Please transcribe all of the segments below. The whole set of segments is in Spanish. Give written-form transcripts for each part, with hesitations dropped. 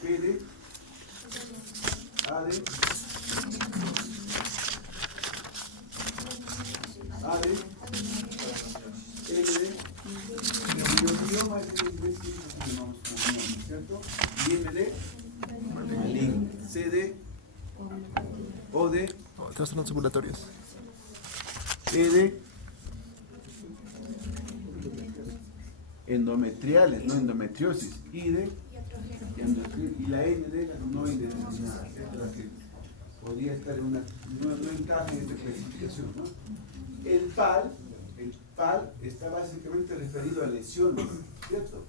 P de A de A de L de el idioma es el inglés que llamamos como idioma, ¿cierto? Y M de link, C de O de Trastornos ambulatorios. E de endometriales, no endometriosis, I de y la N de la no indeterminada, ¿cierto? La que podría estar en una, no encaja en esta clasificación, ¿no? El PAL está básicamente referido a lesiones, ¿cierto?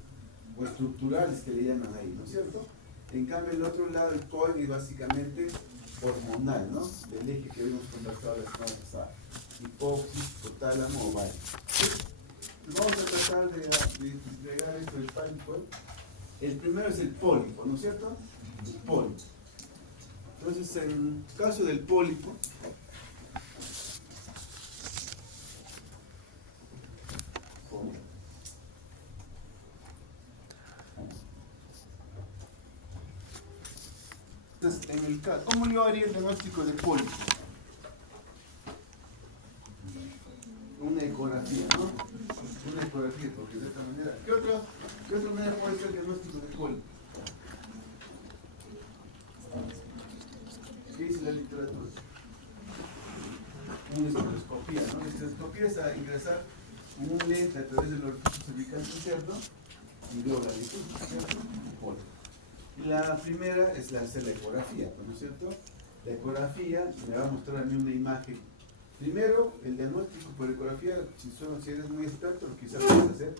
O estructurales que le llaman ahí, ¿no es cierto? En cambio, el otro lado, el COI, es básicamente hormonal, ¿no? Del eje que habíamos contactado la semana pasada. Hipófisis, hipotálamo, ovario. Vamos a tratar de entregar esto del pánico. El primero es el pólipo, ¿no es cierto? El pólipo. Entonces, en el caso del pólipo, entonces, en el caso, ¿cómo yo haría el diagnóstico de pólipo? Una ecografía, ¿no? Una ecografía, porque de esta manera. ¿Qué otra manera puede ser el diagnóstico de pólipo? ¿Qué dice la literatura? Una esteroscopía, ¿no? La esteroscopía es a ingresar un lente a través del orificio cervical interno y luego la litura, ¿cierto? Pólipo. Y la primera es hacer la ecografía, ¿no es cierto? La ecografía me va a mostrar a mí una imagen. Primero, el diagnóstico por ecografía, si eres muy experto, quizás lo puedes hacer,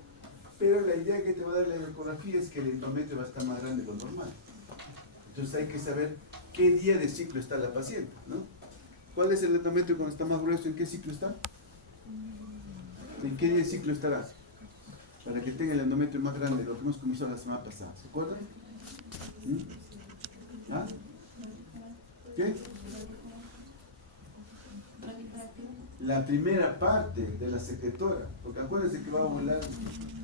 pero la idea que te va a dar la ecografía es que el endometrio va a estar más grande de lo normal. Entonces hay que saber qué día de ciclo está la paciente, ¿no? ¿Cuál es el endometrio cuando está más grueso? ¿En qué ciclo está? ¿En qué día de ciclo estará? Para que tenga el endometrio más grande, lo que hemos comenzado la semana pasada. ¿Se acuerdan? ¿Ah? ¿Qué? La primera parte de la secretora, porque acuérdense que va a volar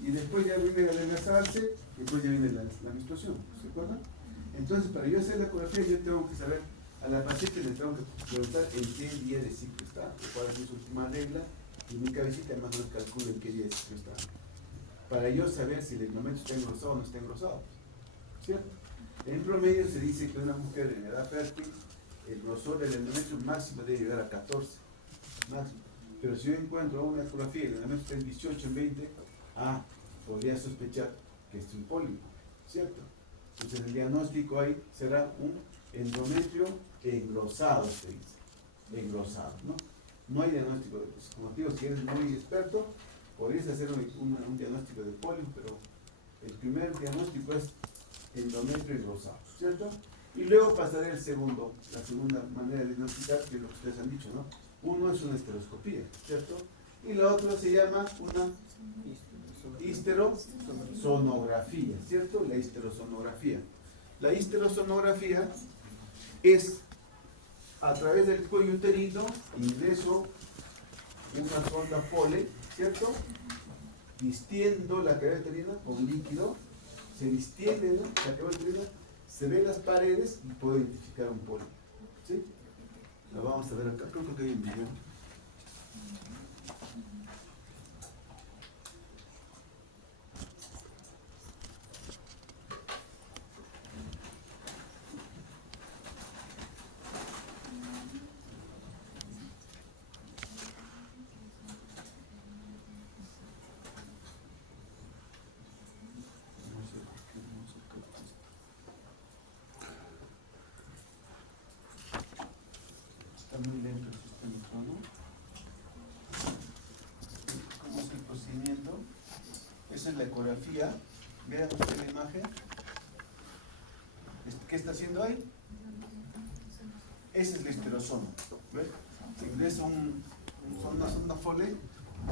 y después ya viene a adelgazarse y después ya viene la menstruación, ¿se acuerdan? Entonces, para yo hacer la ecografía, yo tengo que saber, a la paciente le tengo que preguntar en qué día de ciclo está, cuál es su última regla, y mi cabecita más o menos calcula en qué día de ciclo está, para yo saber si el endometrio está engrosado o no está engrosado, ¿cierto? En promedio se dice que una mujer en edad fértil, el grosor del endometrio máximo debe llegar a 14, máximo. Pero si yo encuentro una ecografía y el endometrio está en 18, en 20, podría sospechar que es un pólipo, ¿cierto? Entonces el diagnóstico ahí será un endometrio engrosado, se dice, engrosado, ¿no? No hay diagnóstico de pólipo. Como te digo, si eres muy experto, podrías hacer un diagnóstico de pólipo, pero el primer diagnóstico es endometrio engrosado, ¿cierto? Y luego pasaré la segunda manera de diagnosticar, que es lo que ustedes han dicho, ¿no? Uno es una esteroscopía, ¿cierto? Y la otra se llama una histerosonografía, ¿cierto? La histerosonografía. La histerosonografía es a través del cuello uterino, ingreso una sonda Foley, ¿cierto? Distiendo la cavidad uterina con líquido, se distiende, ¿no? La cavidad uterina, se ven las paredes y puedo identificar un pólipo, ¿sí? Lo vamos a ver acá, creo que hay un video. Está muy lento el sistema, ¿no? ¿Cómo es el procedimiento? Esa es la ecografía. Vean ustedes la imagen. ¿Qué está haciendo ahí? Ese es el histerosoma. ¿Ves? Se ingresa una sonda Foley,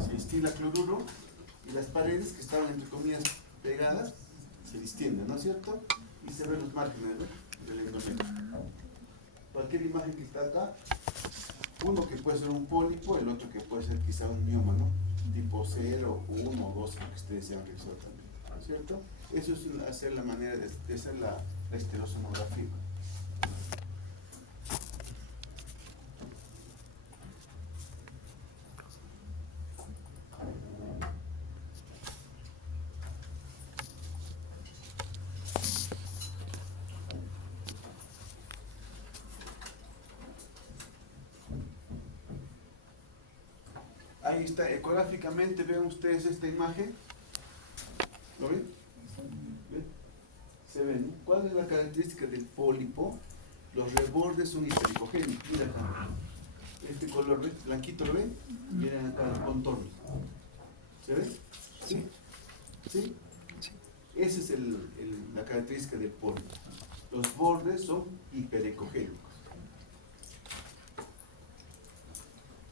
se destila cloruro y las paredes que estaban entre comillas pegadas se distienden, ¿no es cierto? Y se ven los márgenes, ¿no?, del endometrio. Cualquier imagen que está acá, uno que puede ser un pólipo, el otro que puede ser quizá un mioma, ¿no? Tipo 0, 1 o 2, que ustedes sean revisar también, ¿no es cierto? Eso es hacer la manera de hacer la la estereosomografía. Ahí está, ecográficamente ven ustedes esta imagen. ¿Lo ven? ¿Ven? Se ven, ¿no? ¿Cuál es la característica del pólipo? Los rebordes son hipericogénicos. Mira acá. Este color, ¿ven? Blanquito, ¿lo ven? Miren acá el contorno. ¿Se ve? ¿Sí? ¿Sí? Esa es la característica del pólipo. Los bordes son hiperecogénicos.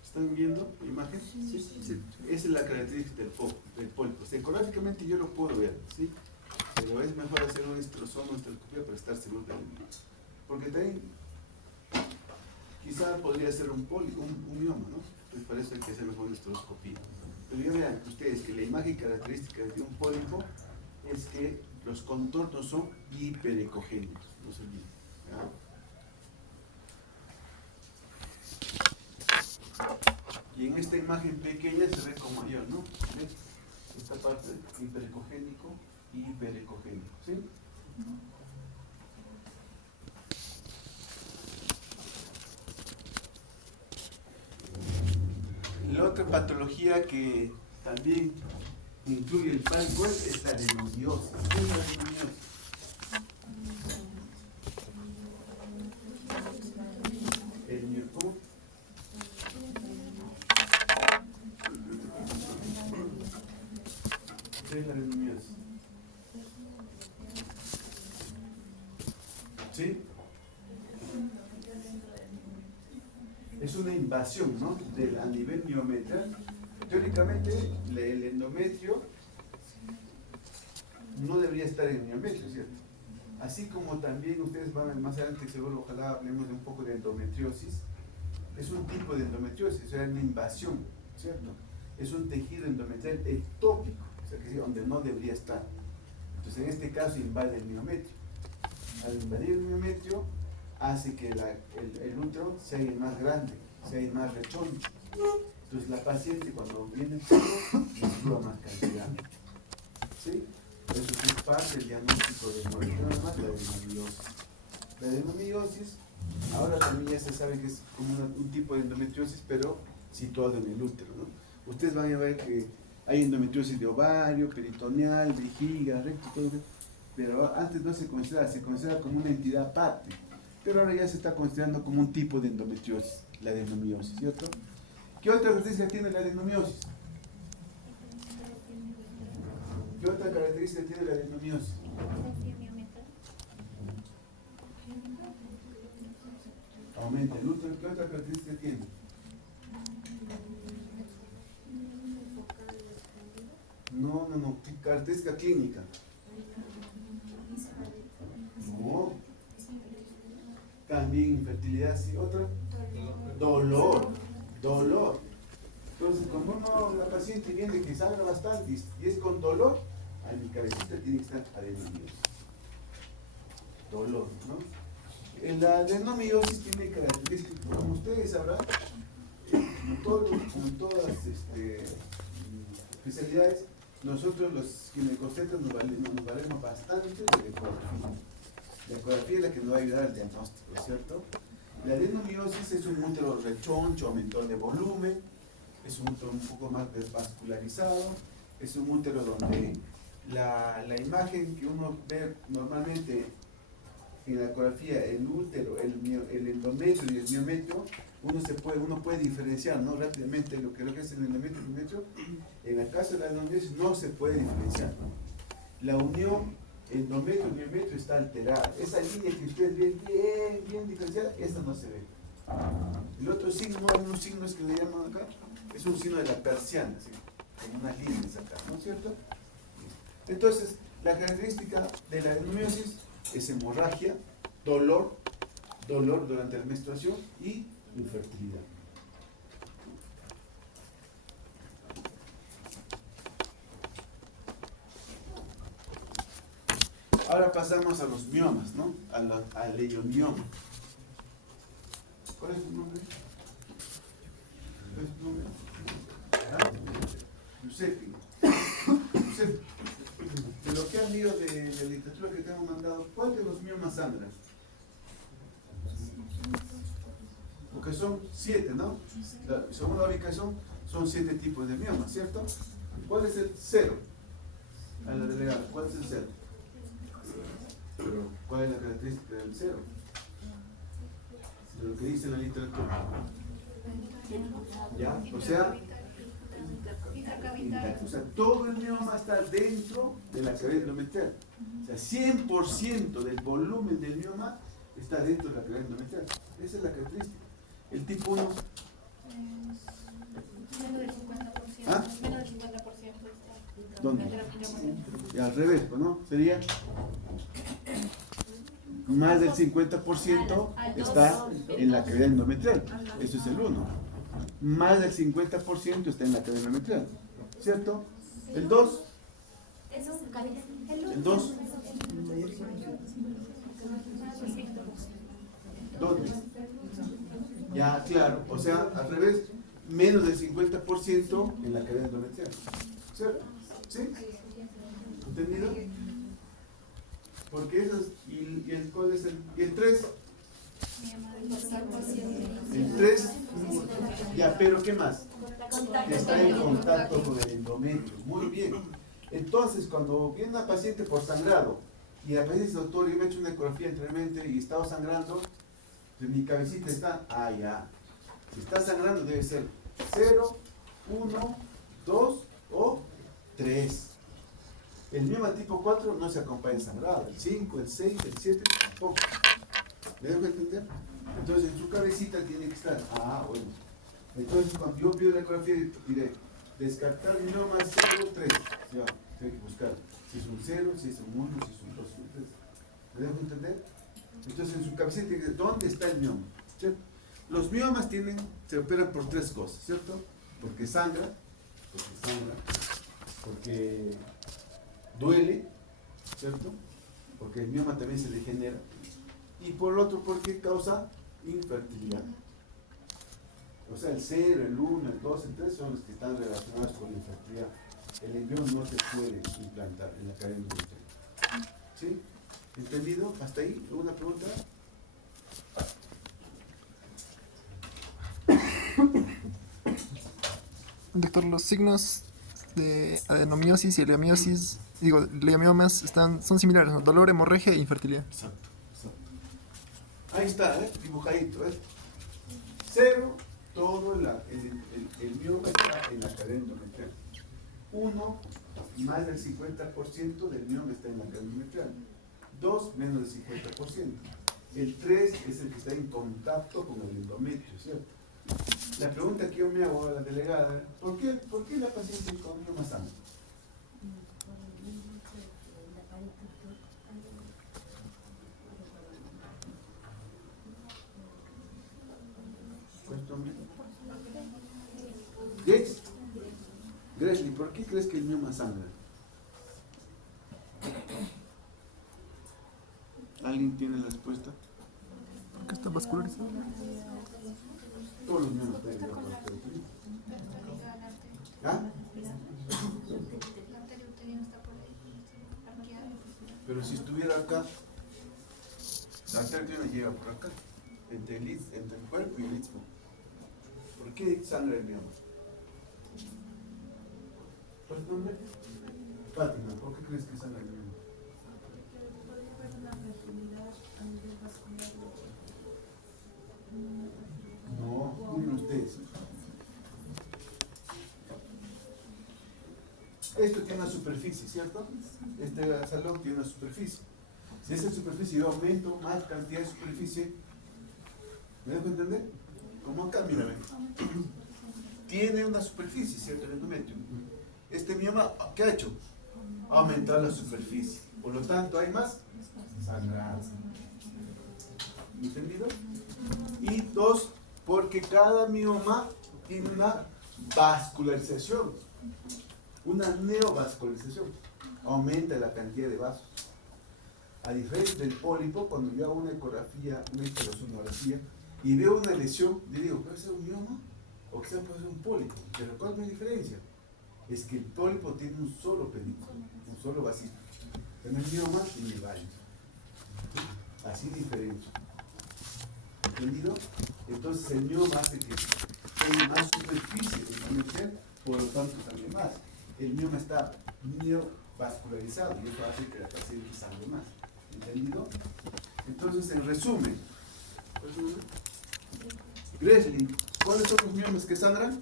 ¿Están viendo la imagen? ¿Sí? Sí. Esa es la característica del pólipo. Ecográficamente yo lo puedo ver, ¿sí? Pero es mejor hacer un estrosoma, una estroscopía para estar seguro del mismo. Porque también quizá podría ser un mioma, ¿no? Entonces para eso hay que hacer mejor una estroscopía. Pero ya vean ustedes que la imagen característica de un pólipo es que los contornos son hiperecogénicos, no se olviden. Y en esta imagen pequeña se ve con mayor, ¿no? ¿Ven? Esta parte hiperecogénico y hiperecogénico, ¿sí? La otra patología que también incluye el pánico es la adenomiosis. ¿Qué es la adenomiosis? ¿Cómo? ¿Qué es la adenomiosis? ¿Sí? Es una invasión, ¿no? A nivel miometral. Teóricamente, el endometrio no debería estar en el miometrio, ¿cierto? Así como también ustedes van más adelante, seguro, ojalá hablemos de un poco de endometriosis. Es un tipo de endometriosis, o sea, una invasión, ¿cierto? Es un tejido endometrial ectópico, o sea, que es donde no debería estar. Entonces, en este caso, invade el miometrio. Al invadir el miometrio, hace que el útero se haga más grande, se haga más rechoncho. Entonces la paciente cuando viene el ciclo menstrua más cantidad. ¿Sí? Eso es parte del diagnóstico de la adenomiosis. La adenomiosis, ahora también ya se sabe que es como un tipo de endometriosis, pero situado en el útero, ¿no? Ustedes van a ver que hay endometriosis de ovario, peritoneal, vejiga, recto, todo eso. Pero antes no se considera como una entidad aparte. Pero ahora ya se está considerando como un tipo de endometriosis, la adenomiosis, ¿cierto? ¿Qué otra característica tiene la adenomiosis? ¿Qué otra característica tiene la adenomiosis? Aumenta el útero. ¿Qué otra característica tiene? No. ¿Qué característica clínica? No. También infertilidad, ¿sí? ¿Otra? Dolor. Entonces, cuando la paciente viene que salga bastante y es con dolor, a mi cabecita tiene que estar adenomiosis. Dolor, ¿no? La adenomiosis tiene características, como ustedes sabrán, como en todas especialidades, nosotros los ginecobstetras nos valemos bastante de la ecografía. La ecografía es la que nos va a ayudar al diagnóstico, ¿cierto? La adenomiosis es un útero rechoncho, aumentón de volumen, es un útero un poco más desvascularizado, es un útero donde la imagen que uno ve normalmente en la ecografía, el útero, el endometrio y el miometrio, uno puede diferenciar, ¿no? Rápidamente lo que es el endometrio y el miometrio. En el caso de la adenomiosis no se puede diferenciar, ¿no? La unión endometrio-miometrio está alterada. Esa línea que ustedes ven bien diferenciada, esta no se ve. El otro signo, hay unos signos que le llaman acá, es un signo de la persiana, ¿sí? Con unas líneas acá, ¿no es cierto? Entonces, la característica de la adenomiosis es hemorragia, dolor durante la menstruación y infertilidad. Ahora pasamos a los miomas, ¿no? Al leiomioma. ¿Cuál es tu nombre? ¿Cuál es tu nombre? ¿Ah? Giuseppe. Giuseppe, de lo que han leído de la literatura que te hemos mandado, ¿cuál de los miomas sangra? Porque son 7, ¿no? Según la ubicación, son 7 tipos de miomas, ¿cierto? ¿Cuál es el 0? A la delegada, ¿cuál es el 0? Pero, ¿cuál es la característica del 0? De lo que dice la literatura. ¿Ya? O sea, todo el mioma está dentro de la cavidad endometrial. O sea, 100% del volumen del mioma está dentro de la cavidad endometrial. Esa es la característica. El tipo 1. Menos del 50%. ¿Ah? Menos del 50%. ¿Dónde? Y al revés, ¿no? Sería más del 50% está en la cavidad endometrial. Eso es el 1. Más del 50% está en la cavidad endometrial. ¿Cierto? El 2. El 2. ¿Dónde? Ya, claro. O sea, al revés, menos del 50% en la cavidad endometrial. ¿Cierto? ¿Sí? ¿Entendido? Porque eso es, ¿cuál es el 3? El 3, ya, pero ¿qué más? Que está en contacto con el endometrio. Muy bien. Entonces, cuando viene una paciente por sangrado y la paciente dice, doctor, yo me he hecho una ecografía anteriormente y estaba sangrando, entonces mi cabecita está, ya. Si está sangrando debe ser 0, 1, 2 o 3. El mioma tipo 4 no se acompaña de sangrado. El 5, el 6, el 7 tampoco. ¿Me dejo entender? Entonces en su cabecita tiene que estar, bueno. Entonces cuando yo pido la ecografía diré, descartar mioma 0, 3. Ya, tengo que buscar si es un 0, si es un 1, si es un 2, si es un 3. ¿Me dejo entender? Entonces en su cabecita tiene que decir, ¿dónde está el mioma? ¿Cierto? Los miomas se operan por 3 cosas, ¿cierto? Porque sangra, porque duele, ¿cierto? Porque el mioma también se degenera. Y por otro, porque causa infertilidad. O sea, el 0, el 1, el 2, el 3 son los que están relacionados con la infertilidad. El embrión no se puede implantar en la cadena endometrial. ¿Sí? ¿Entendido? ¿Hasta ahí? ¿Alguna pregunta? Doctor, los signos de adenomiosis y leomiomas son similares, ¿no? Dolor, hemorragia e infertilidad. Exacto. Ahí está, dibujadito, 0, todo el mioma está en la cadena endometrial. 1, más del 50% del mioma está en la cadena endometrial. 2, menos del 50%. El 3 es el que está en contacto con el endometrio, ¿cierto? La pregunta que yo me hago a la delegada, ¿por qué la paciente con mioma sangra? ¿Cuál es tu nombre? Gresley, ¿por qué crees que el mioma sangra? ¿Alguien tiene la respuesta? Porque está vascularizado. Todos los miomas están ligados a la arteria. ¿Ah? Pero si estuviera acá, la arteria llega por acá, entre el cuerpo y el istmo. ¿Por qué sangra el mioma? ¿Cuál es tu nombre? Fátima, ¿por qué crees que sangra el mioma? No, miren ustedes. Esto tiene una superficie, ¿cierto? Este salón tiene una superficie. Si esa superficie yo aumento más cantidad de superficie, ¿me dejo entender? Como acá, mírame. Tiene una superficie, ¿cierto? El endometrio. Este mioma, ¿qué ha hecho? Ha aumentado la superficie. Por lo tanto, hay más sangrado. ¿Entendido? Y 2, porque cada mioma tiene una vascularización, una neovascularización. Aumenta la cantidad de vasos. A diferencia del pólipo, cuando yo hago una ecografía, una histerosonografía, y veo una lesión, le digo, ¿puede ser un mioma? O quizás puede ser un pólipo. Pero ¿cuál es la diferencia? Es que el pólipo tiene un solo pedículo, un solo vasito. En el mioma tiene varios. Así diferente. ¿Entendido? Entonces el mioma hace que tenga más superficie de comercial, por lo tanto también más. El mioma está neovascularizado y eso hace que la paciente sangre más. ¿Entendido? Entonces, en resumen, Gresley, ¿cuáles son los miomas que sangran?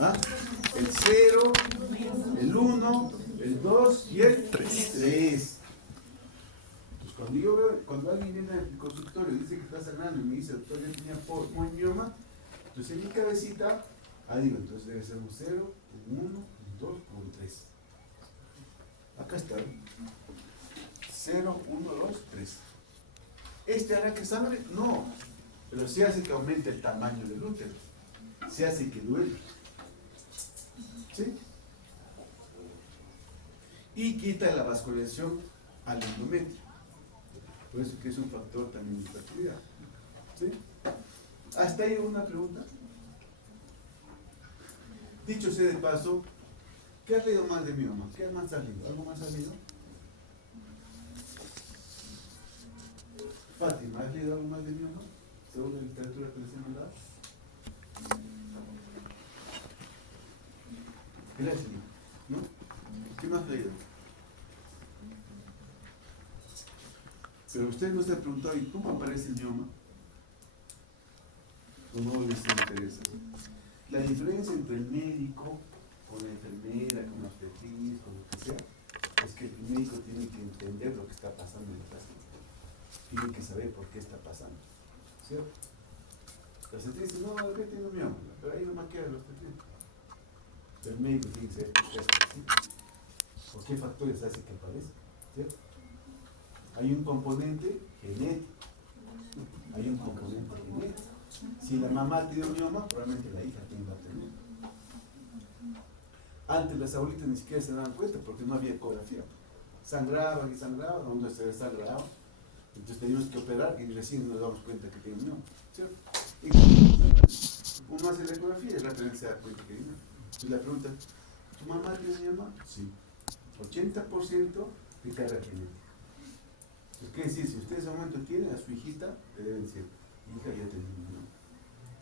¿Ah? El 0, el 1, el 2 y el 3. Pues cuando alguien viene al consultorio y dice que está sangrando y me dice, doctor, yo tenía un mioma, entonces en mi cabecita, digo, entonces debe ser un 0, un 1, un 2 o un 3. Acá está. 0, 1, 2, 3. ¿Este hará que sangre? No. Pero sí hace que aumente el tamaño del útero. Sí hace que duele. ¿Sí? Y quita la vascularización al endometrio. Por eso que es un factor también de fertilidad. ¿Sí? ¿Hasta ahí una pregunta? Dicho sea de paso, ¿qué has leído más de mioma? ¿Qué más has leído? ¿Algo más has leído? Fátima, ¿has leído algo más de mioma? Según la literatura que les he mandado. Gracias, ¿no? ¿Qué más has leído? Pero usted no se ha preguntado, ¿y cómo aparece el mioma? ¿O no les interesa? La diferencia entre el médico, con la enfermera, con la obstetriz, con lo que sea, es que el médico tiene que entender lo que está pasando en el paciente. Tiene que saber por qué está pasando. ¿Cierto? La obstetriz dice, no, el bebé tiene un mioma, pero ahí no más queda el obstetriz. El médico tiene que saber por qué aparece, o qué factores hace que aparezca. ¿Cierto? Hay un componente genético. Hay un componente genético. Si la mamá tiene un mioma, probablemente la hija tiene que tener. Antes las abuelitas ni siquiera se daban cuenta porque no había ecografía. Sangraban y sangraban, donde se desangraba. Entonces teníamos que operar y recién nos damos cuenta que tiene un mioma. ¿Cierto? Y uno hace la ecografía y rápidamente se da cuenta que tiene un mioma. Entonces la pregunta, ¿tu mamá tiene un mioma? Sí. 80% de carga genética. ¿Qué decir? Si usted en ese momento tiene a su hijita, le deben decir, hija ya tiene un mioma,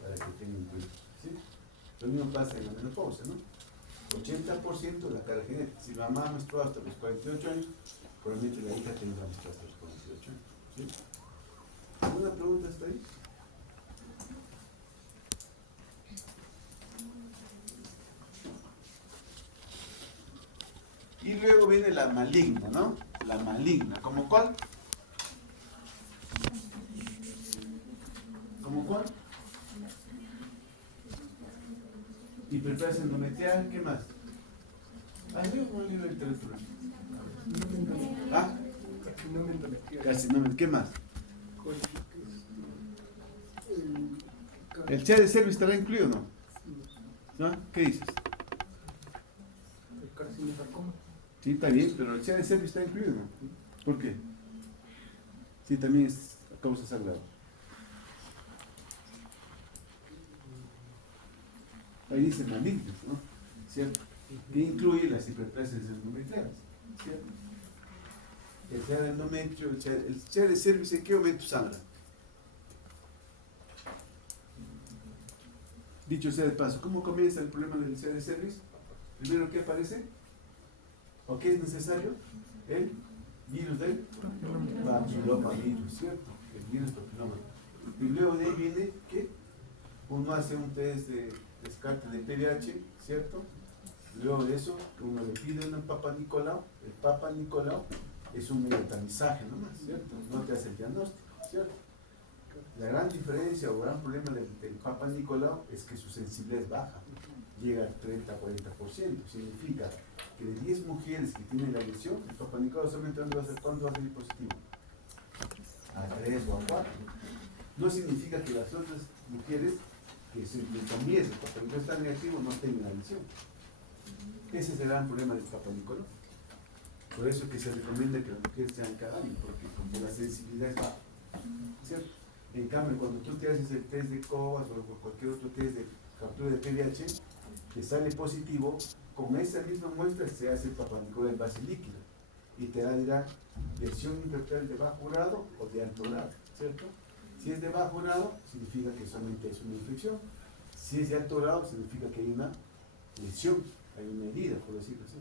para que tenga en cuenta. ¿Sí? Lo mismo pasa en la menopausia, ¿no? 80% de la carga genética. Si la mamá menstruó hasta los 48 años, probablemente la hija tenga menstruado hasta los 48 años. ¿Sí? ¿Alguna pregunta hasta ahí? Y luego viene la maligna, ¿no? La maligna. ¿Cómo cuál? ¿Cómo cuál? Hiperplasia endometrial, ¿qué más? Leo un libro de literatura. ¿Ah? Carcinoma, ¿qué más? ¿El CHA de cervix estará incluido o no? ¿No? ¿Qué dices? El carcinosarcoma. Sí, está bien, pero el CHA de cervix está incluido, ¿no? ¿Por qué? Sí, también es a causa sangrado. Ahí dice malignos, ¿no? ¿Cierto? Que incluye las hiperplasias endometriales, ¿cierto? El CHA de endometrio, el CHA de cervix, ¿en qué momento sangra? Dicho sea de paso, ¿cómo comienza el problema del CHA de cervix? Primero, ¿qué aparece? ¿O qué es necesario? El virus del papiloma virus, ¿cierto? El virus papiloma. Y luego de ahí viene, ¿qué? Uno hace un test de descarte de PDH, ¿cierto? Luego de eso, uno le pide un Papa Nicolau. El Papa Nicolau es un medio de tamizaje nomás, ¿cierto? No te hace el diagnóstico, ¿cierto? La gran diferencia o gran problema del Papa Nicolau es que su sensibilidad es baja, llega al 30-40%. Significa que de 10 mujeres que tienen la lesión, el Papa Nicolau solamente va a ser cuánto va a salir positivo, a 3 o a 4. No significa que las otras mujeres que también el Papa Nicolau está negativo no tengan la lesión. Ese es el gran problema del Papa Nicolau. Por eso que se recomienda que las mujeres sean cada año, porque la sensibilidad es baja, ¿cierto? En cambio, cuando tú te haces el test de COVAS o cualquier otro test de captura de PDH, te sale positivo, con esa misma muestra se hace el Papa Nicolau en base líquida y te dirá lesión infectal de bajo grado o de alto grado, ¿cierto? Si es de bajo grado, significa que solamente es una infección. Si es de alto grado, significa que hay una lesión, hay una herida, por decirlo así.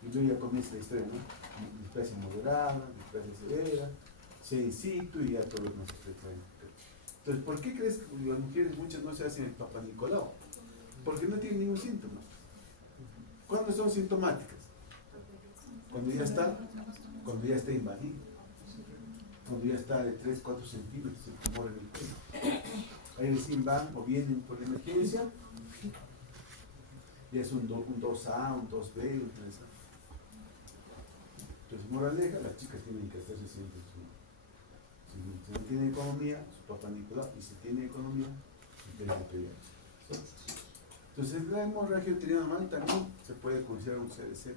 Y luego ya comienza la historia, ¿no? Displasia moderada, displasia severa, sea in situ y ya todos los demás se traen. Entonces, ¿por qué crees que las mujeres muchas no se hacen el Papa Nicolau? Porque no tienen ningún síntoma. ¿Cuándo son sintomáticas? Cuando ya está invadido. Cuando ya está de 3-4 centímetros el tumor en el pelo. Ahí recién van o vienen por emergencia. Ya es un 2A, un 2B, un 3A. Entonces, moraleja, las chicas tienen que hacerse siempre si no tiene economía, su Papa Nicolau, y si tiene economía, su test de PDH. Entonces, la hemorragia uterina normal también se puede considerar un CDC.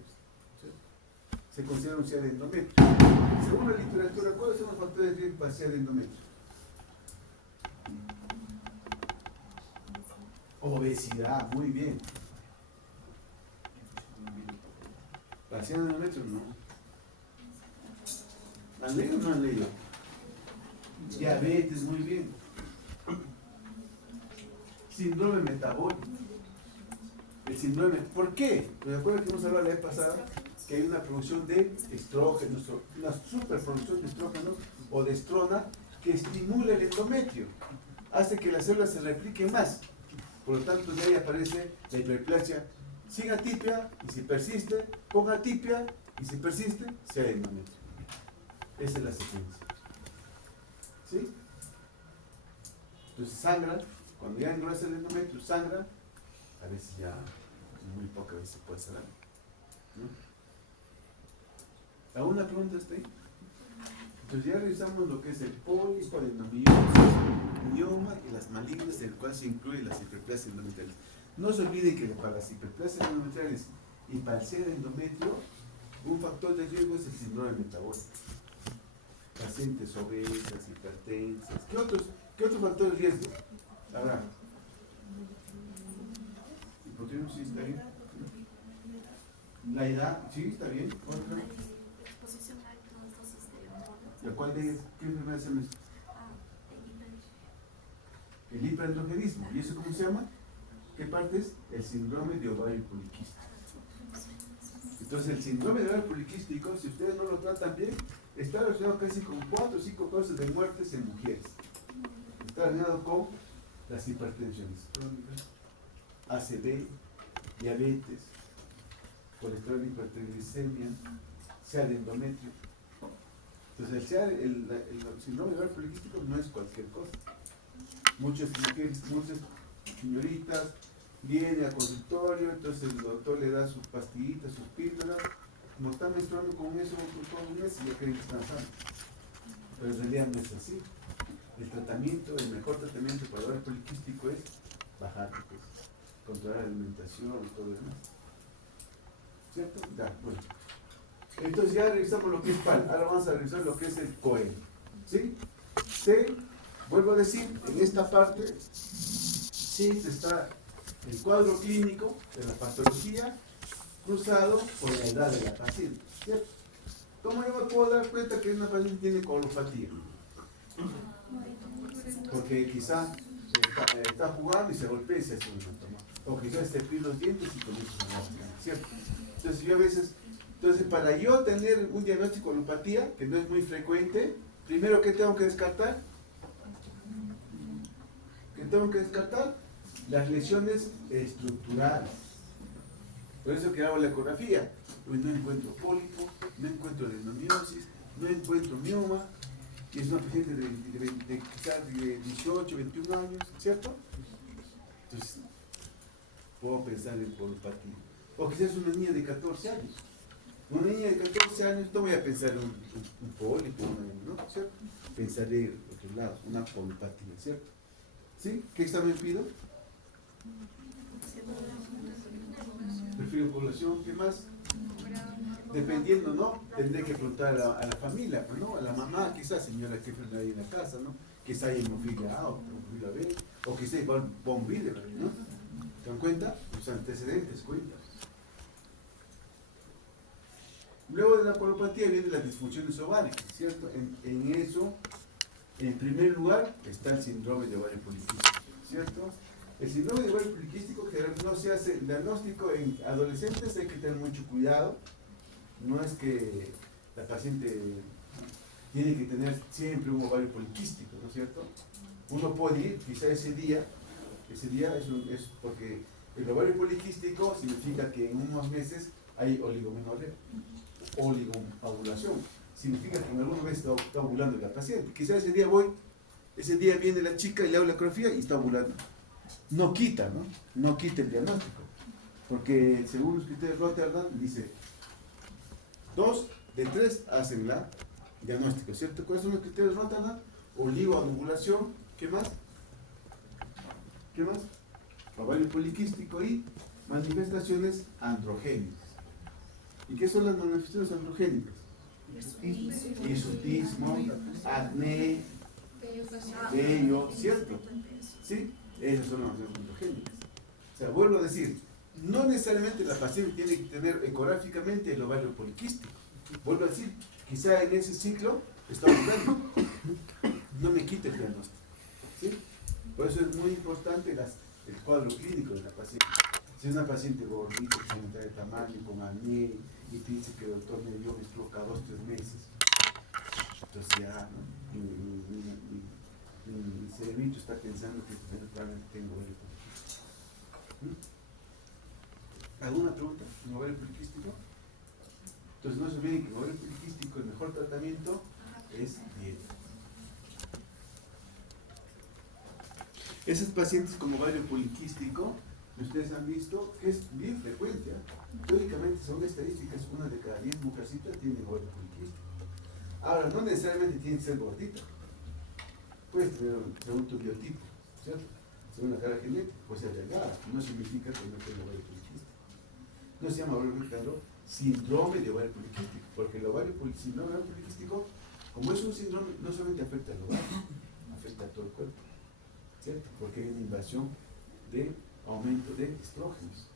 Se considera un CA de endometrio. Según la literatura, ¿cuáles son los factores de riesgo para CA de endometrio? Obesidad, muy bien. ¿Para CA de endometrio? No. ¿Han leído o no han leído? Diabetes, muy bien. Síndrome metabólico. El síndrome, ¿por qué? Recuerden que hemos hablado la vez pasada que hay una producción de estrógenos, una superproducción de estrógenos o de estrona que estimula el endometrio, hace que las células se repliquen más. Por lo tanto, de ahí aparece la hiperplasia sin atipia y si persiste, con atipia y si persiste, sea endometrio. Esa es la secuencia. ¿Sí? Entonces sangra, cuando ya engrasa el endometrio, sangra, a veces ya, muy pocas veces puede sanar. ¿No? ¿Alguna pregunta está ahí? Entonces ya revisamos lo que es el polipoadenomiosis, mioma y las malignas, en el cual se incluye las hiperplasias endometriales. No se olvide que para las hiperplasias endometriales y para el ser endometrio, un factor de riesgo es el síndrome metabólico. Pacientes obesas, hipertensas. ¿Qué otro factor de riesgo? Ahora, hipotiroidismo, sí está bien. La edad, sí, está bien. ¿Otra? Exposición a altas dosis de hormonas. ¿La cual de ellas? ¿Qué enfermedad se llama? El hiperandrogenismo. ¿Y eso cómo se llama? ¿Qué parte es? El síndrome de ovario poliquístico. Entonces, el síndrome de ovario poliquístico, si ustedes no lo tratan bien, está relacionado casi con 4 o 5 causas de muertes en mujeres. Está relacionado con las hipertensiones crónicas, ACV, diabetes, colesterol, hipertriglicemia, CA de endometrio. Entonces, el síndrome de ovario poliquístico no es cualquier cosa. Muchas mujeres, muchas señoritas vienen al consultorio, entonces el doctor le da sus pastillitas, sus píldoras, como están menstruando con eso por todo un mes y ya creen que están sanos. Pero en realidad no es así. El tratamiento, el mejor tratamiento para el ovario poliquístico es bajar de peso, controlar la alimentación y todo lo demás. ¿Cierto? Ya, bueno. Entonces ya revisamos lo que es PAL, ahora vamos a revisar lo que es el COEL. ¿Sí? Vuelvo a decir, en esta parte siempre está el cuadro clínico de la patología cruzado por la edad de la paciente, ¿cierto? ¿Cómo yo me puedo dar cuenta que una paciente tiene colopatía? Porque quizá está jugando y se golpea y se hace un hematoma. O quizás se pide los dientes y comienza a sangrar, ¿cierto? Entonces yo a veces, para yo tener un diagnóstico de colopatía, que no es muy frecuente, primero, ¿qué tengo que descartar? Las lesiones estructurales. Por eso que hago la ecografía. Pues no encuentro pólipo, no encuentro adenomiosis, no encuentro mioma, y es una paciente de quizás de 18, 21 años, ¿cierto? Entonces, puedo pensar en colopatía. O quizás una niña de 14 años. Una niña de 14 años, no voy a pensar en un pólipo, ¿no? ¿Cierto? Pensaré en otro lado, una colopatía, ¿cierto? ¿Sí? ¿Qué examen pido? perfil de población, ¿qué más? Dependiendo, ¿no? Tendré que preguntar a la familia, ¿no? A la mamá, quizás, señora, que fue ahí en la casa, ¿no? Quizás hay hemofila A o hemofila B, o quizás hay bone marrow, ¿no? ¿Se dan cuenta? Los antecedentes cuentan. Luego de la polipatía vienen las disfunciones ováricas, ¿cierto? En eso, en primer lugar, está el síndrome de ovario poliquístico, ¿cierto? El síndrome de ovario poliquístico generalmente no se hace el diagnóstico en adolescentes, hay que tener mucho cuidado. No es que la paciente tiene que tener siempre un ovario poliquístico, ¿no es cierto? Uno puede ir, quizá ese día es porque el ovario poliquístico significa que en unos meses hay oligomenorrea, oligoovulación. Significa que en algunos meses está ovulando la paciente. Quizá ese día viene la chica y le hago la ecografía y está ovulando. No quita, ¿no? No quita el diagnóstico. Porque según los criterios Rotterdam dice, 2 de 3 hacen la diagnóstico, ¿cierto? ¿Cuáles son los criterios Rotterdam? Oligoovulación, ¿qué más? ¿Qué más? Ovario poliquístico y manifestaciones androgénicas. ¿Y qué son las manifestaciones androgénicas? Hirsutismo, acné, vello, ¿cierto? ¿Sí? Esas son las manifestaciones androgénicas. O sea, vuelvo a decir, no necesariamente la paciente tiene que tener ecográficamente el ovario poliquístico. Vuelvo a decir, quizá en ese ciclo está ovulando. No me quite el diagnóstico. ¿Sí? Por eso es muy importante el cuadro clínico de la paciente. Si es una paciente gordita, que aumenta de tamaño, con acné, y te dice que el doctor me dio menstruo cada 2 o 3 meses, entonces ya, ¿no? Mi cerebrito está pensando que probablemente tengo ovario poliquístico. ¿Alguna pregunta? ¿En ovario poliquístico? Entonces no se olviden que en ovario poliquístico el mejor tratamiento es dieta. Esas pacientes con ovario poliquístico, ustedes han visto que es bien frecuente. Teóricamente, según estadísticas, 1 de cada 10 mujercitas tiene ovario poliquístico. Ahora, no necesariamente tiene que ser gordita. Puedes tener según tu biotipo, ¿cierto? Según la carga genética, puede ser delgada. No significa que no tenga ovario poliquístico. No se llama ovario poliquístico, síndrome de ovario poliquístico, porque el síndrome de ovario poliquístico, como es un síndrome, no solamente afecta al ovario, afecta a todo el cuerpo, ¿cierto? Porque hay una invasión de aumento de estrógenos.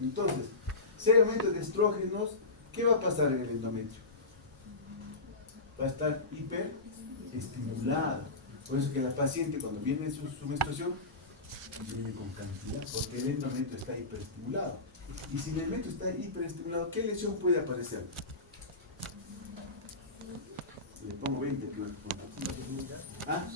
Entonces, si hay aumento de estrógenos, ¿qué va a pasar en el endometrio? Va a estar hiperestimulada. Por eso que la paciente, cuando viene su menstruación, viene con cantidad, porque el endometrio está hiperestimulado. Y si el endometrio está hiperestimulado, ¿qué lesión puede aparecer? Le pongo 20 aquí. ¿Ah?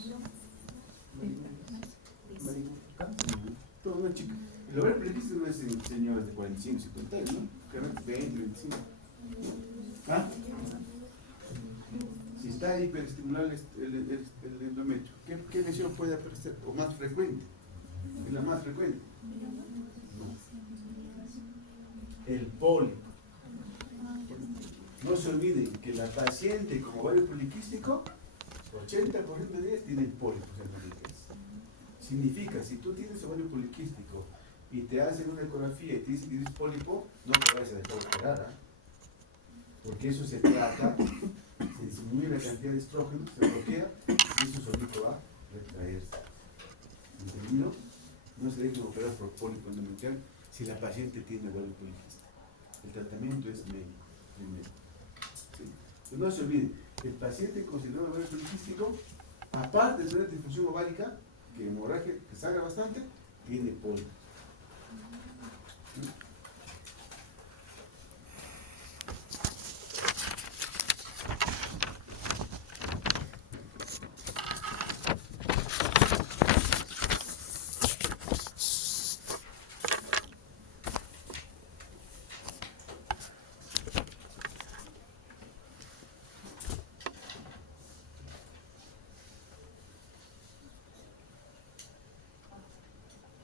Todo una chica. El ovario poliquístico no es en señoras de 45, 50 años, ¿no? Claramente 20, 25. ¿Ah? Si está hiperestimulado el endometrio, ¿qué lesión puede aparecer? ¿O más frecuente? ¿Es la más frecuente? No. El pólipo. No se olviden que la paciente con ovario poliquístico, 80% de ellas tienen pólipos en la niñez. Significa, si tú tienes ovario poliquístico y te hacen una ecografía y te dicen que tienes pólipo, no te vayas a dejar operar, ¿eh? Porque eso se trata, se disminuye la cantidad de estrógenos, se bloquea y eso solito va a retraerse. ¿Entendido? No se dejen operar por pólipo endometrial si la paciente tiene ovario poliquístico. El tratamiento es médico, primero. ¿Sí? Entonces no se olviden, el paciente con síndrome de ovario poliquístico, aparte de tener disfunción ovárica, que hemorragia, que sangra bastante, tiene pólipo. ¿Sí?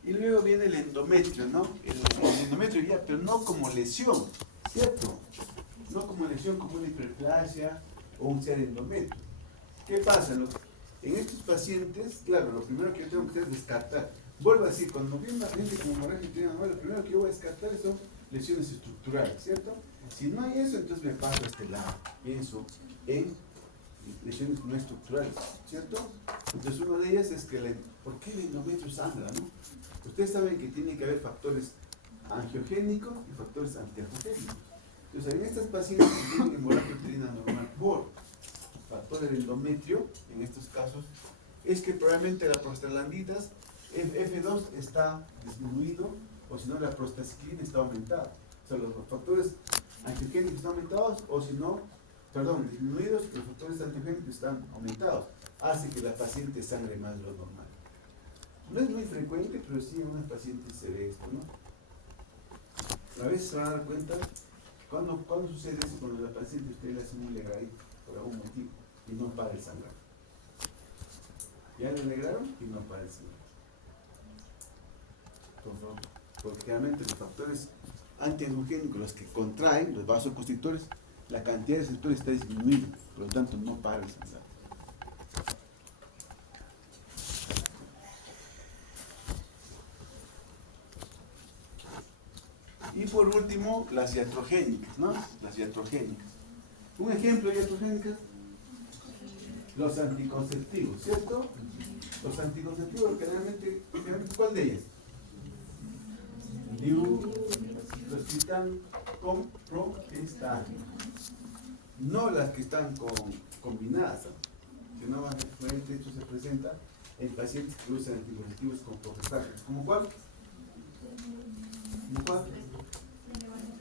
Y luego viene el endometrio, ¿no? El endometrio ya, pero no como lesión, ¿cierto? No como lesión, como una hiperplasia o un ser endometrio. ¿Qué pasa? En estos pacientes, claro, lo primero que yo tengo que hacer es descartar. Vuelvo a decir, cuando viene una paciente con hemorragia y tiene anemia, lo primero que yo voy a descartar son lesiones estructurales, ¿cierto? Si no hay eso, entonces me paso a este lado, pienso en lesiones no estructurales, ¿cierto? Entonces una de ellas es que, ¿por qué el endometrio sangra, no? Ustedes saben que tiene que haber factores angiogénicos y factores antiangiogénicos. Entonces en estas pacientes que tienen hemorragia uterina normal por factor del endometrio, en estos casos, es que probablemente la prostaglandinas F2 está disminuido, o si no la prostaciclina está aumentada. O sea, los factores angiogénicos están aumentados, o si no, perdón, disminuidos, los factores antiogénicos están aumentados. Hace que la paciente sangre más de lo normal. No es muy frecuente, pero sí en unas pacientes se ve esto, ¿no? A veces se van a dar cuenta, ¿cuándo sucede eso? Cuando la paciente usted le hace muy legadito, por algún motivo, y no para el sangrar. Ya le alegraron y no para el sangrar. Por favor. Porque realmente los factores antiangiogénicos, los que contraen, los vasoconstrictores, la cantidad de receptores está disminuyendo, por lo tanto no para el sangrar. Y por último, las iatrogénicas, ¿no? Las iatrogénicas. Un ejemplo de iatrogénicas, los anticonceptivos, ¿cierto? Los anticonceptivos, generalmente, ¿cuál de ellas? Los que están con progestágeno. No las que están combinadas, sino más frecuentemente esto se presenta en pacientes que usan anticonceptivos con progestágeno. ¿Cómo cuál? ¿Cómo cuál?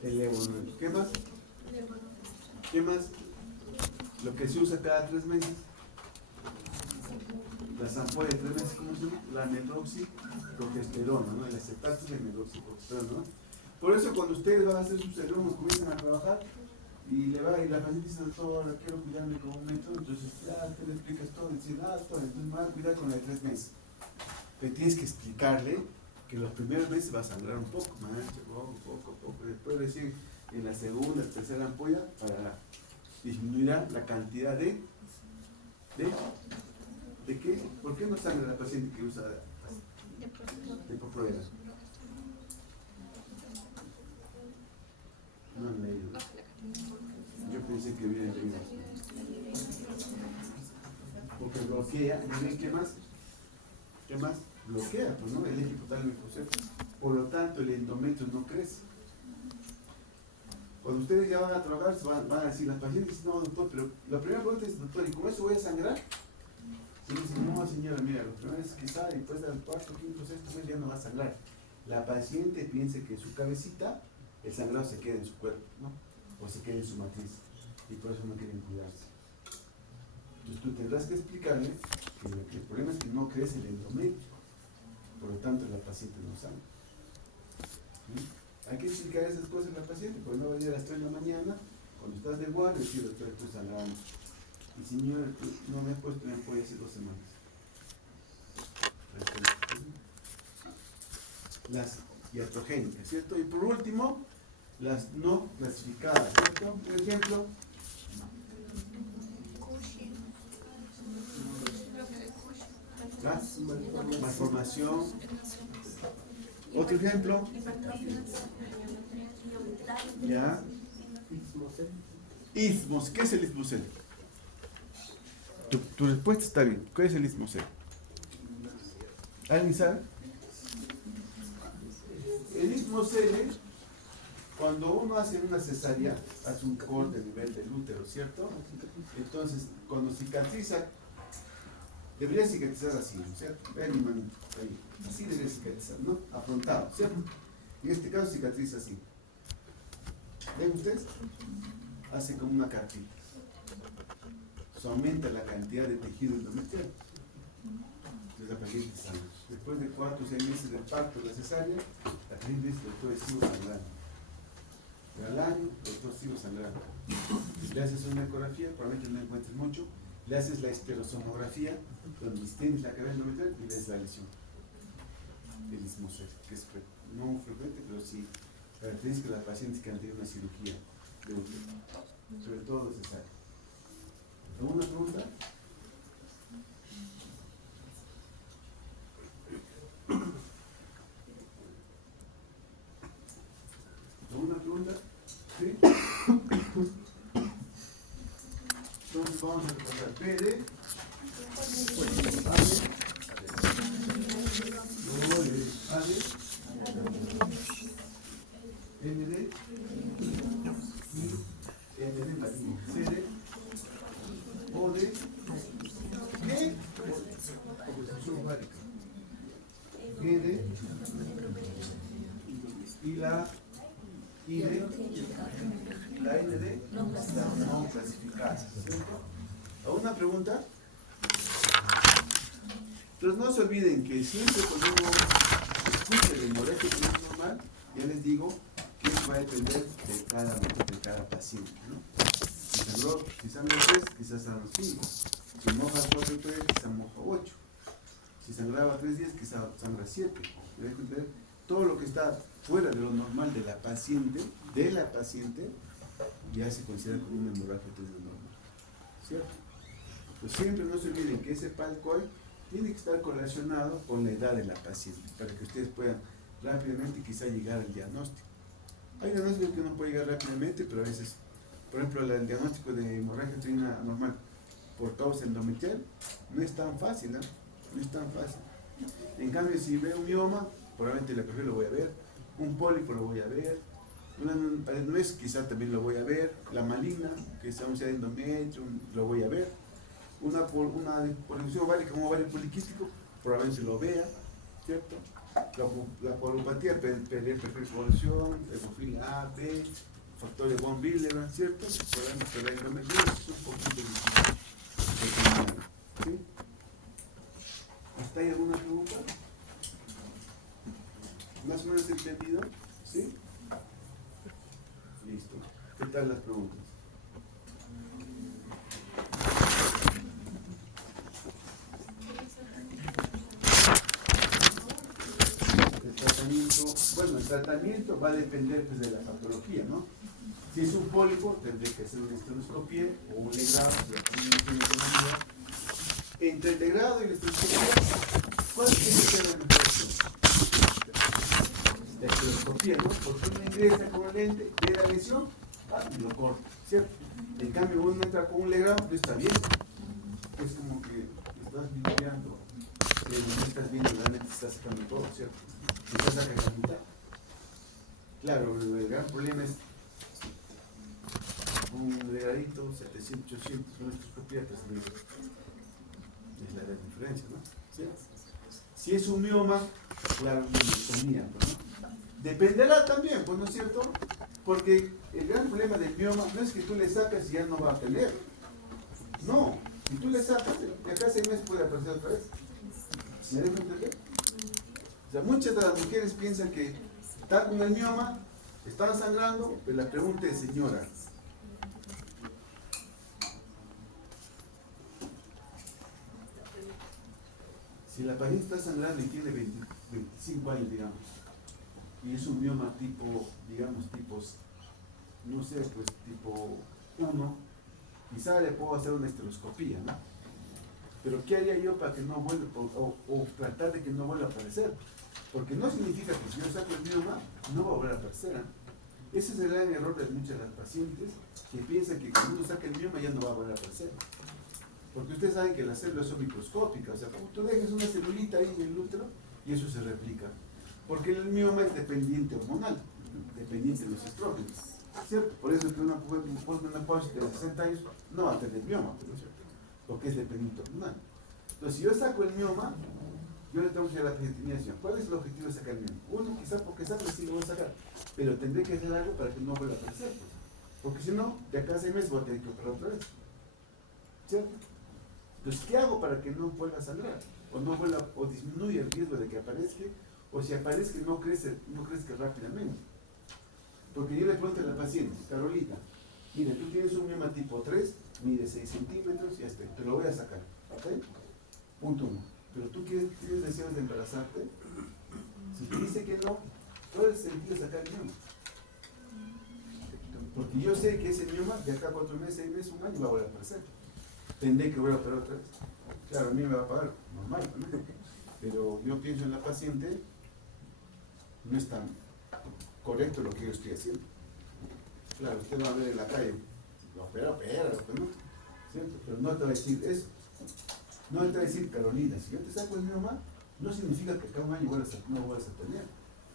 El levonorgestrel. ¿Qué más? ¿Qué más? Lo que se usa cada 3 meses. Las ampollas de 3 meses, ¿cómo se llama? La medroxiprogesterona, ¿no? El acetato de medroxiprogesterona, ¿no? Por eso cuando ustedes van a hacer sus serumos, comienzan a trabajar y la paciente dice, doctor, quiero cuidarme con un método, entonces ya te le explicas todo, y dice, entonces me vas a cuidar con la de 3 meses. Pero tienes que explicarle que los primeros meses va a sangrar un poco, poco, después decir en la segunda, tercera ampolla para disminuir la cantidad ¿de qué? ¿Por qué no sangra la paciente que usa Depo-Provera? No han leído. Yo pensé que hubieran leído. Porque bloquea, ¿qué más? ¿Qué más? Bloquea, pues no, el eje hipotálamico seco. Por lo tanto, el endometrio no crece. Cuando ustedes ya van a trabajar, van a decir, las pacientes, no, doctor, pero la primera pregunta es, doctor, ¿y con eso voy a sangrar? Y dicen, no, señora, mira, los primeros quizá después del cuarto, quinto, sexto mes ya no va a sangrar. La paciente piensa que en su cabecita el sangrado se queda en su cuerpo, ¿no? O se queda en su matriz. Y por eso no quieren cuidarse. Entonces tú tendrás que explicarle que el problema es que no crece el endometrio. Por lo tanto, la paciente no sangra. ¿Sí? Hay que explicar esas cosas a la paciente, porque no va a ir a las 3 de la mañana, cuando estás de guardia, y decir, doctor, estoy sangrando. Y señor, no me he puesto en apoyo hace 2 semanas. Las iatrogénicas, ¿cierto? Y por último, las no clasificadas, ¿cierto? Por ejemplo, la malformación. Otro ejemplo. Ya. Ismos. ¿Qué es el ismocel? Tu respuesta está bien. ¿Qué es el ismocel? ¿Alguien sabe? El ismocel, cuando uno hace una cesárea, hace un corte a nivel del útero, ¿cierto? Entonces, cuando cicatriza, debería cicatrizar así, ¿cierto? Vean mi manito, ahí. Así debería cicatrizar, ¿no? Afrontado, ¿cierto? En este caso cicatriza así. ¿Ven ustedes? Hace como una cartita. Se aumenta la cantidad de tejido endometrial. Entonces la paciente sana. Después de 4 o 6 meses de parto de la cesárea, la paciente dice, doctor, sigo sangrando. Pero al año, doctor, sigo sangrando. Le haces una ecografía, probablemente no encuentres mucho, le haces la esterosonografía, donde tienes la cabeza endometrial y ves la lesión. El ismocel, que es no muy frecuente, pero sí característica de las pacientes que han tenido una cirugía de útero, sobre todo de cesárea. ¿Alguna pregunta? ¿Alguna Entonces vamos a repasar P de A de N de I, N de Marín, C de O de ¿qué? Oposición bárica. G de y la I de la N de no clasificada, ¿cierto? ¿Alguna pregunta? Entonces no se olviden que siempre cuando uno escuche el hemorragia que no es normal, ya les digo que va a depender de cada paciente, ¿no? Si sangra 3, quizás sangra 5. Si moja 4 y 3, quizás moja 8. Si sangraba 3 días, quizás sangra 7. Todo lo que está fuera de lo normal de la paciente, ya se considera como una hemorragia normal, ¿cierto? Pues siempre no se olviden que ese PALCOI tiene que estar correlacionado con la edad de la paciente, para que ustedes puedan rápidamente quizá llegar al diagnóstico. Hay diagnósticos que uno puede llegar rápidamente, pero a veces, por ejemplo, el diagnóstico de hemorragia uterina anormal por causa endometrial no es tan fácil, ¿no? No es tan fácil. En cambio, si veo un mioma, probablemente la lo voy a ver, un pólipo lo voy a ver, una nuez quizá también lo voy a ver, la maligna, que es un endometrio, lo voy a ver, una polifusión ovárica como ovario poliquístico, probablemente lo vea, ¿cierto? La polopatía, perfección, hemofilia A, B, factor de von Willebrand, ¿cierto? Probablemente la endometriosis es un poquito difícil. ¿Sí? ¿Hasta ahí alguna pregunta? ¿Más o menos entendido? ¿Sí? Listo. ¿Qué tal las preguntas? El tratamiento va a depender pues, de la patología, ¿no? Si es un pólipo, tendré que hacer una esteroscopía o un legrado, entre el legrado y la esteroscopía, ¿cuál tiene que ser la mejor opción? La esteroscopía, ¿no? Porque uno ingresa con el lente, ve la lesión, y lo corta, ¿cierto? En cambio, uno entra con un legrado, pues está bien. Es como que estás limpiando, no estás viendo, realmente estás sacando todo, ¿cierto? Estás sacando la mitad. Claro, el gran problema es un legradito, 700, 800, una esteroscopía, pues es la gran diferencia, ¿no? ¿Sí? Si es un mioma, claro, una miotomía, ¿no? Dependerá también, pues, ¿no es cierto? Porque el gran problema del mioma no es que tú le sacas y ya no va a tener. No, si tú le sacas, de acá a 6 meses puede aparecer otra vez. ¿Me dejo entender? O sea, muchas de las mujeres piensan que están con el mioma, están sangrando, pero la pregunta es, señora, si la paciente está sangrando y tiene 25 años, digamos, y es un mioma tipo, digamos, tipos, no sé, pues tipo 1, quizá le puedo hacer una esteroscopía, ¿no? Pero ¿qué haría yo para que no vuelva, o tratar de que no vuelva a aparecer? Porque no significa que si yo saco el mioma, no va a volver a aparecer, ¿eh? Ese es el gran error de muchas de las pacientes que piensan que cuando uno saca el mioma ya no va a volver a aparecer. Porque ustedes saben que las células son microscópicas, o sea, como tú dejas una celulita ahí en el útero y eso se replica. Porque el mioma es dependiente hormonal, dependiente de los estrógenos, ¿cierto? Por eso es que una postmenopáusica de 60 años no va a tener mioma, ¿no es cierto? Porque es dependiente hormonal. Entonces, si yo saco el mioma, yo le tengo que hacer la determinación. ¿Cuál es el objetivo de sacar el mioma? Uno, quizás porque sangre sí lo voy a sacar, pero tendré que hacer algo para que no vuelva a aparecer, pues. Porque si no, de acá a 6 meses voy a tener que operar otra vez, ¿cierto? Entonces, ¿qué hago para que no vuelva a sangrar? O no vuelva, o disminuya el riesgo de que aparezca, o si aparezca no crezca rápidamente. Porque yo le pregunto a la paciente, Carolina, mira, tú tienes un mioma tipo 3, mide 6 centímetros y ya está, te lo voy a sacar, ¿ok? Punto 1. Pero tú tienes deseos de embarazarte, si te dice que no, ¿cuál es el sentido de sacar el mioma? Porque yo sé que ese mioma de acá a 4 meses, 6 meses, un año va a volver a aparecer. Tendré que volver a operar otra vez. Claro, a mí me va a pagar normal, ¿no? Pero yo pienso en la paciente, no es tan correcto lo que yo estoy haciendo. Claro, usted va a ver en la calle, lo opera, ¿no? ¿cierto? Pero no te va a decir eso. No te va a decir, Carolina, si yo te saco el mioma, no significa que cada un año no vuelvas a tener.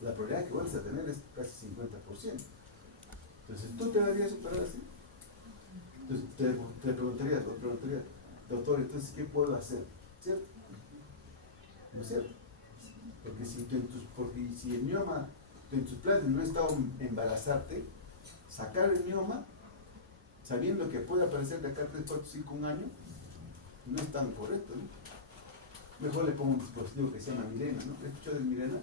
La probabilidad que vuelvas a tener es casi 50%. Entonces, ¿tú te darías operar así? Entonces, te preguntaría, doctor, entonces, ¿qué puedo hacer? ¿Cierto? ¿No es cierto? Porque si el mioma, en tus planes no está embarazarte, sacar el mioma, sabiendo que puede aparecer de acá 3, 4, 5, un año, no es tan correcto, ¿no? Mejor le pongo un dispositivo que se llama Mirena, ¿no? ¿Has escuchado de Mirena?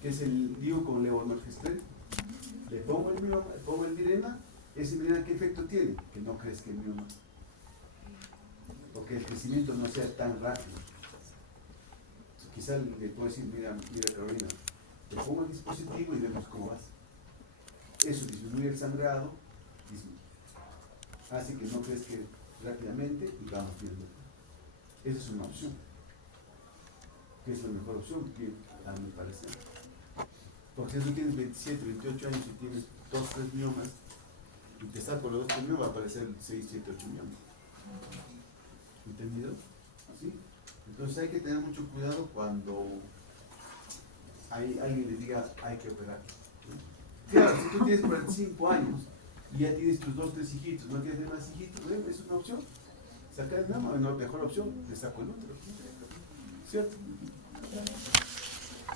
Que es el DIU con levonorgestrel. Le pongo el mioma, le pongo el Mirena, ese Mirena, ¿qué efecto tiene? Que no crezca el mioma. Porque el crecimiento no sea tan rápido. Quizás le puedo decir, mira Carolina, le pongo el dispositivo y vemos cómo vas. Eso disminuye el sangrado, hace que no crezca rápidamente y vamos viendo. Esa es una opción. Que es la mejor opción, que a mi parecer. Porque si tú tienes 27, 28 años y tienes 2, 3 miomas, y te saco los 2 miomas, va a aparecer 6, 7, 8 miomas. ¿Entendido? ¿Así? Entonces hay que tener mucho cuidado cuando alguien le diga hay que operar. Claro, si tú tienes 45 años y ya tienes tus 2, 3 hijitos, no tienes más hijitos, es una opción. Sacar el mioma es una mejor opción, te saco el útero. ¿Cierto?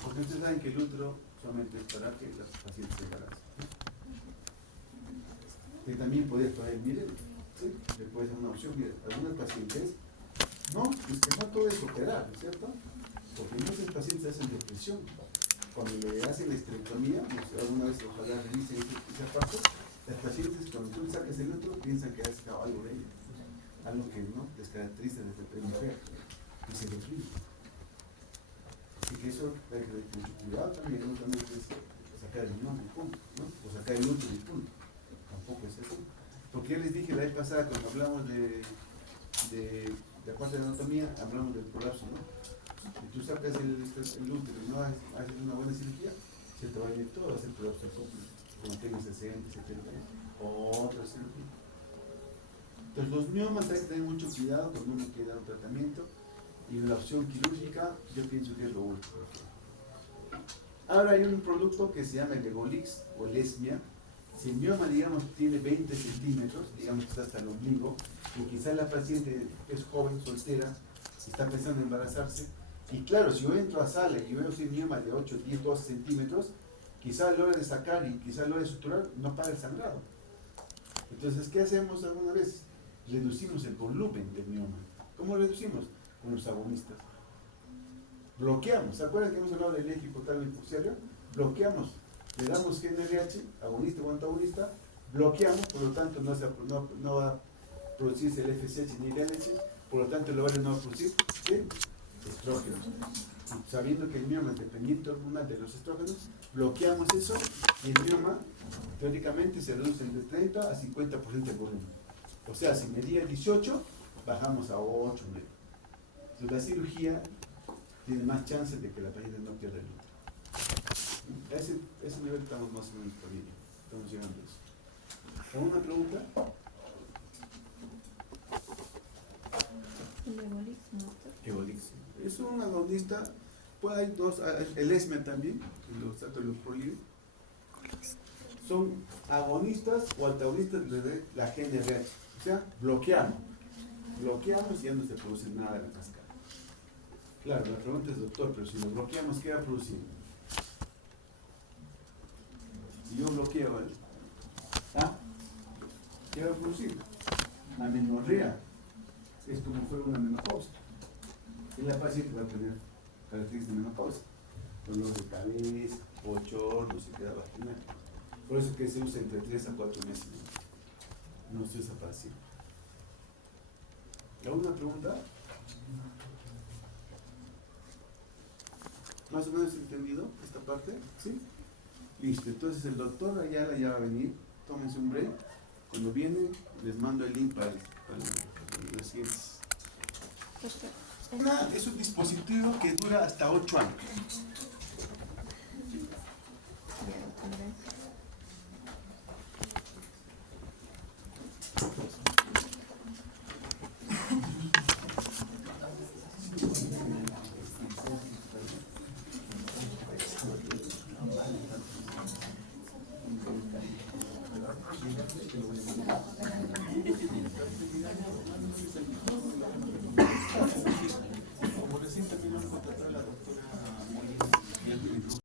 Porque ustedes saben que el útero solamente es para que los pacientes se embaracen. Que también puede traer Mirena, ¿sí? Le puede ser una opción. Mira, algunos pacientes, no, es que no todo es operar, ¿cierto? Porque muchos pacientes hacen depresión. Cuando le hacen la esterectomía, alguna vez ojalá revisen esa parte, las pacientes cuando tú le sacas el útero piensan que has sacado algo de ella, algo que no les caracteriza desde el mujer, y se deprime. Así que eso hay que tener mucho cuidado también, no también es sacar el mioma y punto, ¿no? O sacar el útero y punto. Tampoco es así. Porque ya les dije la vez pasada cuando hablamos de la parte de anatomía, hablamos del prolapso, ¿no? Si tú sacas el útero y no haces una buena cirugía, se te va a ir todo, va a ser prolapso completo, como tengas 60, 70 años, o otra cirugía. Entonces los miomas hay que tener mucho cuidado cuando uno quiere dar un tratamiento, y la opción quirúrgica yo pienso que es lo último. Ahora hay un producto que se llama el Egolix o el Esmia. Si el mioma, digamos, tiene 20 centímetros, digamos que está hasta el ombligo, y quizás la paciente es joven, soltera, está pensando en embarazarse, y claro, si yo entro a sala y veo un mioma de 8, 10, 12 centímetros, quizás a la hora de sacar y quizás a la hora de suturar no para el sangrado. Entonces, ¿qué hacemos alguna vez? Reducimos el volumen del mioma. ¿Cómo reducimos? Con los agonistas. Bloqueamos. ¿Se acuerdan que hemos hablado del eje hipotálico hipoxiario? Bloqueamos. Le damos GnRH, agonista o antagonista, bloqueamos, por lo tanto no va a producirse el FSH ni el LH, por lo tanto el ovario no va a producir estrógenos. Sabiendo que el mioma es dependiente hormonal de los estrógenos, bloqueamos eso y el mioma teóricamente se reduce de 30 a 50% el volumen. O sea, si medía 18, bajamos a 8, 9. Entonces la cirugía tiene más chances de que la paciente no pierda el útero. A ese nivel estamos más o menos por ahí. Estamos llegando a eso. ¿Alguna pregunta? Eolix. Es un agonista. Pues hay dos, el ESME también, los prolio. Son agonistas o antagonistas de la GnRH. O sea, bloqueamos y ya no se produce nada en la cascada. Claro, la pregunta es, doctor, pero si lo bloqueamos, ¿qué va a producir? Si yo bloqueo, ¿qué va a producir? Amenorrea. Es como fuera una menopausia. Y la paciente va a tener características de menopausia. Dolor de cabeza, bochorno, sequedad vaginal. Por eso que se usa entre 3 a 4 meses. No se usa para siempre. ¿Alguna pregunta? ¿Más o menos entendido esta parte? ¿Sí? Listo, entonces el doctor Ayala ya va a venir, tómense un break. Cuando viene, les mando el link para los siguientes. Es un dispositivo que dura hasta 8 años. que lo voy a